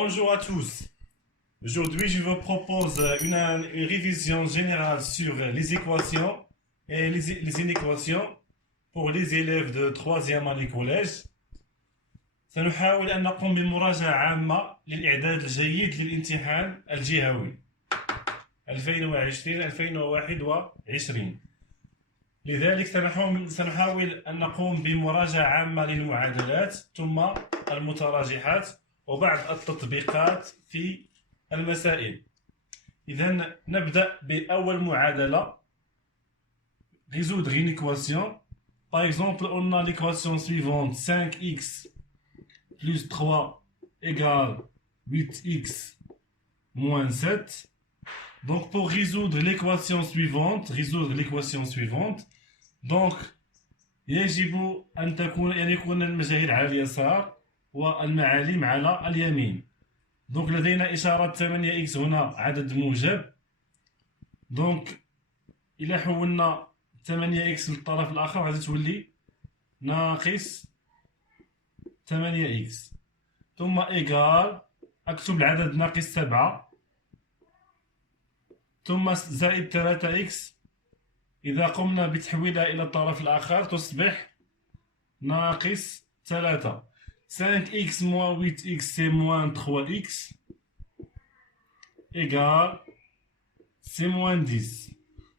Bonjour à tous. Aujourd'hui, je vous propose une révision générale sur les équations et les inéquations pour les élèves de 3e année collège. سنحاول أن نقوم بمراجعة عامة للإعداد الجيد للامتحان الجهوي 2020-2021. لذلك سنحاول أن نقوم بمراجعة عامة للمعادلات ثم المتراجحات وبعض التطبيقات في المسائل. إذا نبدأ بأول معادلة. Résoudre une équation. Par exemple, on a l'équation suivante 5x plus 3 égale 8x moins 7. Donc pour résoudre l'équation suivante, donc يجب أن يكون المجاهيل على اليسار والمعالم على اليمين. دونك لدينا إشارة 8x هنا عدد موجب. دونك إلا حولنا 8x للطرف الآخر غادي تولي ناقص 8x ثم إيكال أكتب العدد ناقص 7 ثم زائد 3x. إذا قمنا بتحويلها إلى الطرف الآخر تصبح ناقص 3. 5x moins 8x c'est moins 3x égale c'est moins 10.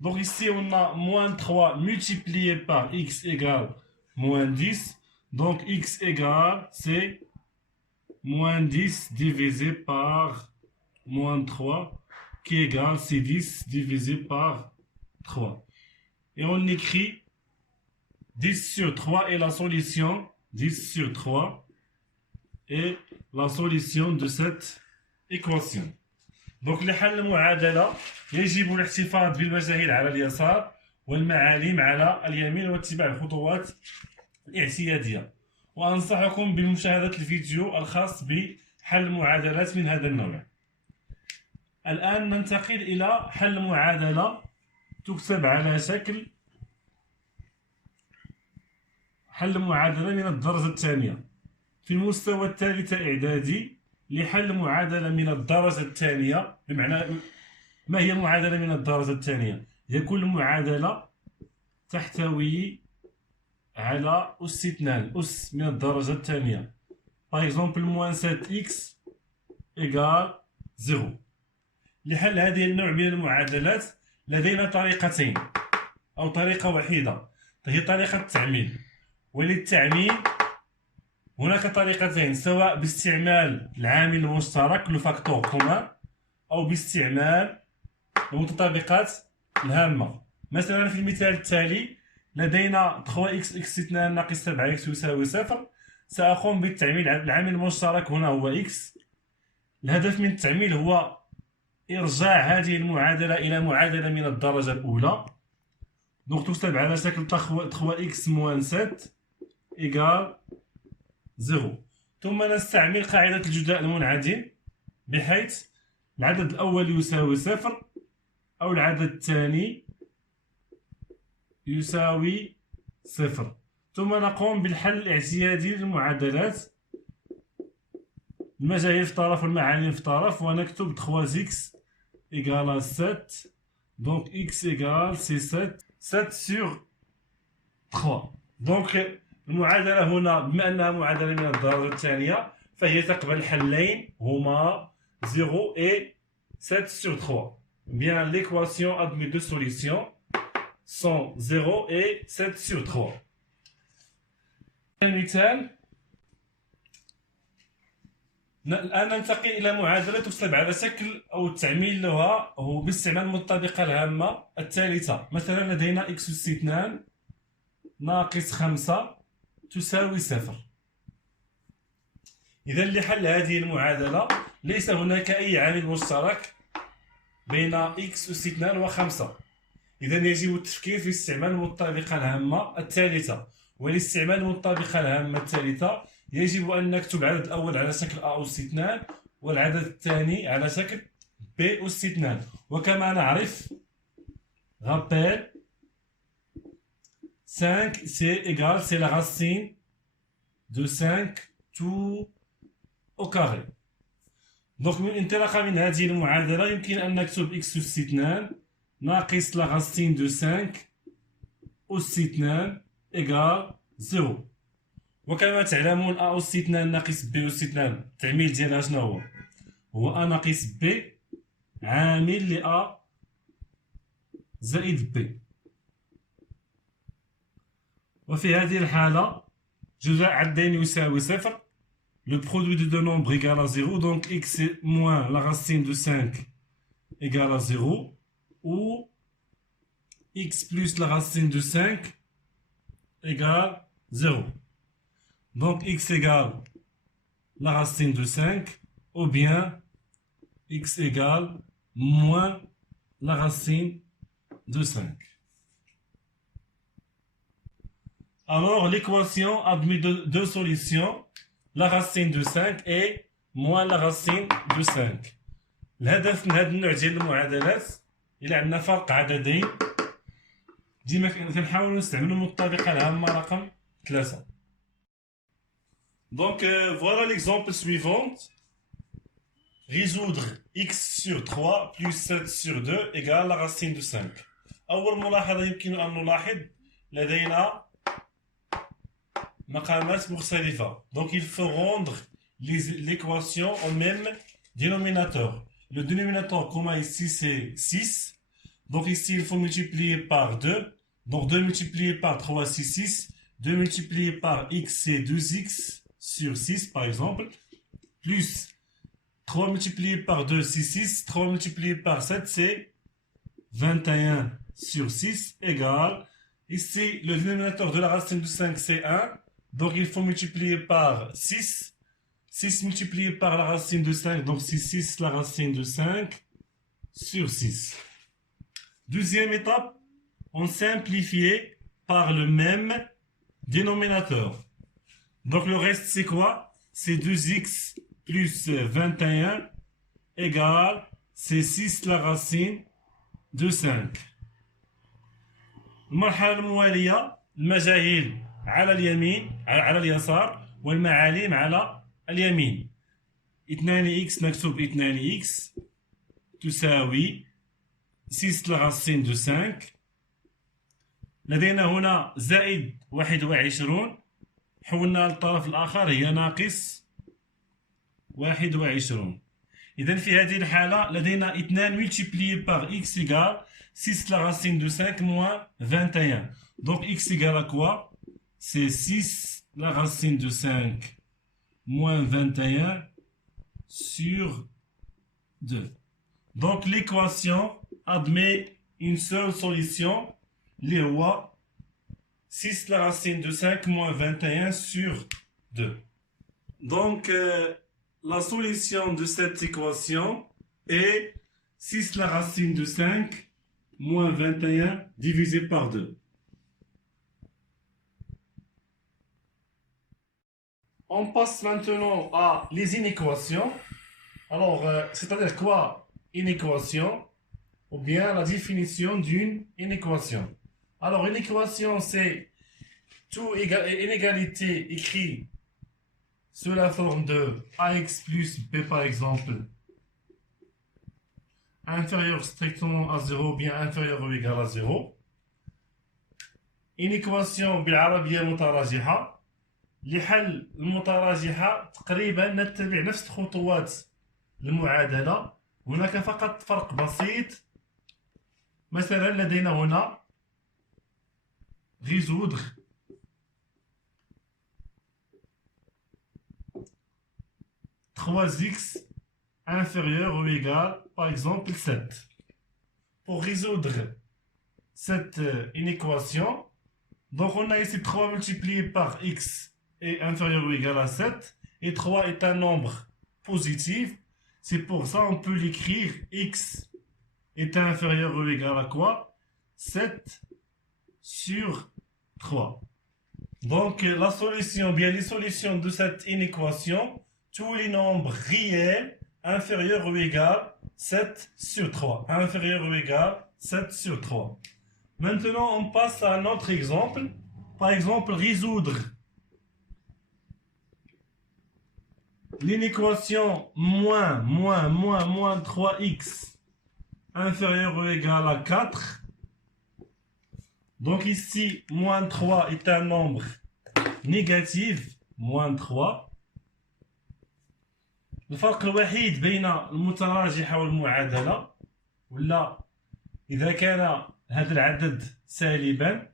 Donc ici on a moins 3 multiplié par x égale moins 10. Donc x égale c'est moins 10 divisé par moins 3 qui égale c'est 10 divisé par 3. Et on écrit 10 sur 3 et la solution 10 sur 3 et la solution de cette équation. Donc لحل المعادلة يجب الاحتفاظ بالمجاهيل على اليسار والمعالم على اليمين واتباع الخطوات الاعتيادية. وأنصحكم بمشاهدة الفيديو الخاص بحل معادلات من هذا النوع. الآن ننتقل إلى حل معادلة تكتب على شكل حل معادلة من الدرجة الثانية. في المستوى الثالث إعدادي لحل معادلة من الدرجة الثانية. بمعنى ما هي المعادلة من الدرجة الثانية؟ هي كل معادلة تحتوي على أس 2 أس من الدرجة الثانية. Par exemple moins 7x égale 0. لحل هذه النوع من المعادلات لدينا طريقتين أو طريقة وحيدة هي طريقة التعميل. وللتعميل هناك طريقتين سواء باستعمال العامل المشترك لو فاكتور كومان أو باستعمال المتطابقات الهامة. مثلا في المثال التالي لدينا 3x x 2 ناقص 7x يساوي 0. سأقوم بالتعميل. العامل المشترك هنا هو x. الهدف من التعميل هو إرجاع هذه المعادلة إلى معادلة من الدرجة الأولى. دونك تكتب على شكل 3x moins 7 égale 0. ثم نستعمل قاعدة الجداء المنعدم بحيث العدد الأول يساوي 0 أو العدد الثاني يساوي 0. ثم نقوم بالحل الاعتيادي للمعادلات. المجاهيل في طرف والمعالم في طرف ونكتب 3x égale 7. Donc x égale c'est 7 sur 3. Donc المعادلة هنا بما أنها معادلة من الدرجة الثانية فهي تقبل حلين هما 0 et 7 sur 3. Bien, l'équation admet deux solutions sont 0 et 7 sur 3. المثال الآن ننتقل إلى معادلة تكتب على شكل أو التعميل لها هو باستعمال المطابقة الهامة الثالثة. مثلا لدينا x أس 2 ناقص 5 تساوي 0. إذا لحل هذه المعادلة ليس هناك أي عامل مشترك بين x أس 2 و 5. إذا يجب التفكير في استعمال المطابقة الهامة الثالثة. ولاستعمال المطابقة الهامة الثالثة يجب أن نكتب العدد الأول على شكل a أس 2 والعدد الثاني على شكل b أس 2. وكما نعرف rappel 5 c'est égal, c'est la racine de 5 tout au carré. دونك من انطلاقا من هذه المعادلة يمكن أن نكتب إكس أس 2 ناقص لا راسين دو 5 أس 2 إيكال 0. وكما تعلمون أ أس 2 ناقص بي أس 2 التعميل ديالها شنو هو؟ هو أ ناقص بي عامل لأ زائد بي. وفي هذه الحالة جزء عدين يساوي صفر. Le produit de deux nombres égale à 0, donc x moins la racine de 5 égale à 0, ou x plus la racine de 5 égale 0. Donc x égale la racine de 5, ou bien x égale moins la racine de 5. Alors l'équation admet deux solutions. La racine de 5 et moins la racine de 5. الهدف من هذا النوع ديال المعادلات إلا عندنا فرق عددين ديما كنحاولوا نستعملوا الطريقة العامة رقم 3. Donc voilà l'exemple suivant. Résoudre x sur 3 plus 7 sur 2 égale la racine de 5. أول ملاحظة يمكن أن نلاحظ لدينا مقامات مختلفة. Donc il faut rendre l'équation au même dénominateur. Le dénominateur commun ici c'est 6. Donc ici il faut multiplier par 2. Donc 2 multiplié par 3 c'est 6. 2 multiplié par x c'est 2x sur 6 par exemple. Plus 3 multiplié par 2 c'est 6. 3 multiplié par 7 c'est 21 sur 6 égale. Ici le dénominateur de la racine de 5 c'est 1. Donc il faut multiplier par 6. 6 multiplié par la racine de 5, donc c'est 6 la racine de 5 sur 6. Deuxième étape, on simplifie par le même dénominateur. Donc le reste c'est quoi? C'est 2x plus 21 égale, c'est 6 la racine de 5. المرحلة الموالية المجاهيل على اليمين على اليسار والمعالم على اليمين. 2x نكتب 2x تساوي 6 لغاسين دو 5. لدينا هنا زائد 21 حولنا للطرف الآخر هي ناقص 21. إذا في هذه الحالة لدينا 2 multiplié par x égale 6 la racine de 5 moins 21. Donc x égale à quoi? C'est 6 la racine de 5 moins 21 sur 2. Donc l'équation admet une seule solution, les rois 6 la racine de 5 moins 21 sur 2. Donc la solution de cette équation est 6 la racine de 5 moins 21 divisé par 2. On passe maintenant à les inéquations. Alors, c'est-à-dire quoi une équation? Ou bien la définition d'une inéquation. Alors, une équation, c'est toute inégalité écrite sous la forme de ax plus b par exemple, inférieur strictement à 0 ou bien inférieur ou égal à 0. Une équation بالعربية متراجحة. لحل المتراجحة تقريبا نتبع نفس خطوات المعادلة. هناك فقط فرق بسيط. مثلا لدينا هنا résoudre trois x inférieur ou égal par exemple 7. Pour résoudre cette inéquation, donc on a ici 3 multiplié par x est inférieur ou égal à 7 et 3 est un nombre positif. C'est pour ça on peut l'écrire x est inférieur ou égal à quoi? 7 sur 3. Donc la solution, bien les solutions de cette inéquation, tous les nombres réels inférieurs ou égal 7 sur 3. Inférieur ou égal 7 sur 3. Maintenant on passe à un autre exemple. Par exemple résoudre l'inéquation moins 3x inférieur ou égal à 4. Donc ici, moins 3 est un nombre négatif, moins 3. الفرق الوحيد بين المتراجحة والمعادلة ولا إذا كان هذا العدد سالبا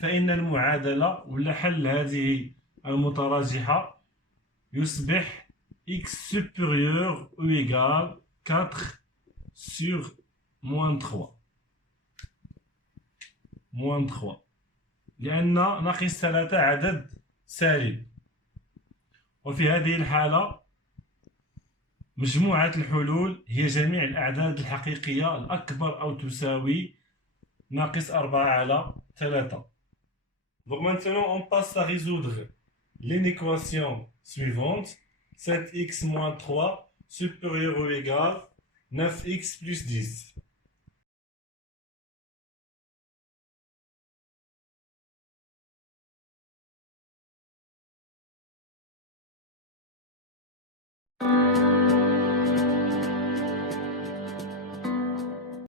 فإن المعادلة ولا حل هذه المتراجحة يصبح x supérieur ou égal 4 sur moins 3 لأن ناقص 3 عدد سالب. وفي هذه الحالة مجموعة الحلول هي جميع الأعداد الحقيقية الأكبر أو تساوي ناقص 4 على 3. Donc maintenant on passe à résoudre l'équation suivante. 7x moins 3 supérieur ou égal 9x plus 10.